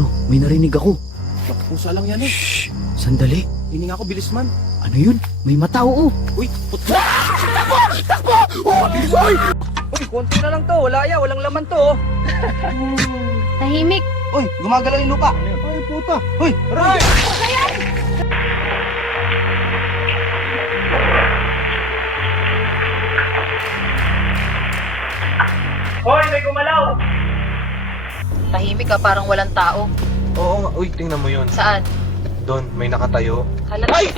Bro, may narinig ako. Pusa lang yan eh. Shh! Sandali. Hininga ko, bilis man. Ano yun? May mata, oo. Uy, puto. Takbo! Takbo! Oh, bilis! Uy! Uy, konti na lang to. Wala ya, walang laman to. Oh. Tahimik. Uy, gumagalaw yung lupa. Ay, puta. Uy, aray! Hoy, may gumalaw! Tahimik ka, parang walang tao. Oo nga. Uy, tingnan mo yun. Saan? Doon, may nakatayo. Hala. Ay!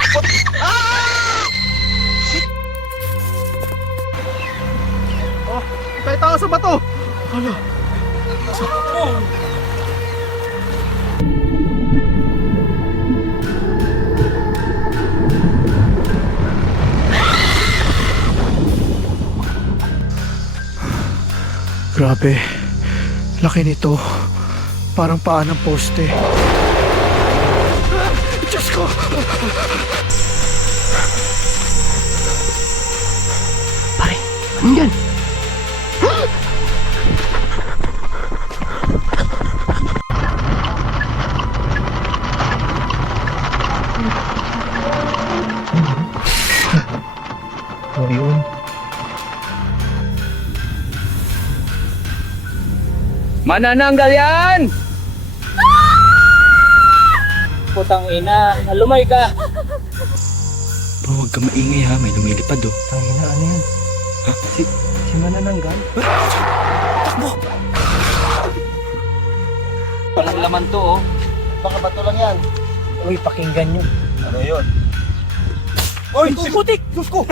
Tayo tao sa bato! Grabe, laki nito. Parang paa ng poste. Diyos ko! Pare, ano yan? Ano yun? Manananggal yan! Putang ina, nalumay ka! Bro, huwag ka maingay ha. May lumilipad oh. Tangina, ano yan? Si Manananggal? Walang laman to, oh. Baka bato lang yan. Uy, pakinggan nyo. Ano yun? Uy, putik! Diyos ko!